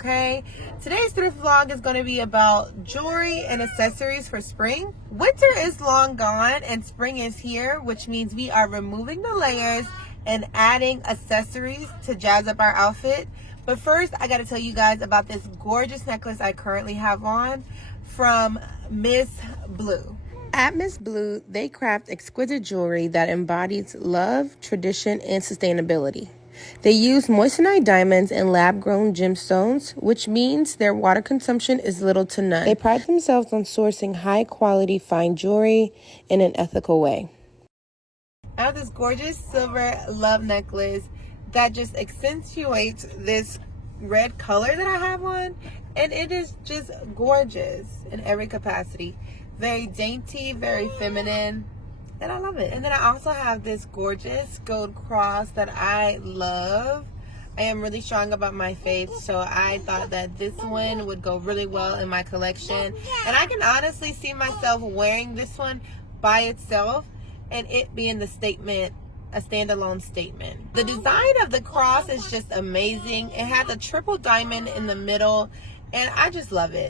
Okay, today's thrift vlog is going to be about jewelry and accessories for spring. Winter is long gone and spring is here, which means we are removing the layers and adding accessories to jazz up our outfit. But first, I got to tell you guys about this gorgeous necklace I currently have on from MSBLUE. At MSBLUE, they craft exquisite jewelry that embodies love, tradition, and sustainability. They use moissanite diamonds and lab-grown gemstones, which means their water consumption is little to none. They pride themselves on sourcing high-quality fine jewelry in an ethical way. I have this gorgeous silver love necklace that just accentuates this red color that I have on, and it is just gorgeous in every capacity. Very dainty, very feminine. And I love it. And then I also have this gorgeous gold cross that I love. I am really strong about my faith, so I thought that this one would go really well in my collection. And I can honestly see myself wearing this one by itself and it being the statement, a standalone statement. The design of the cross is just amazing. It has a triple diamond in the middle and I just love it.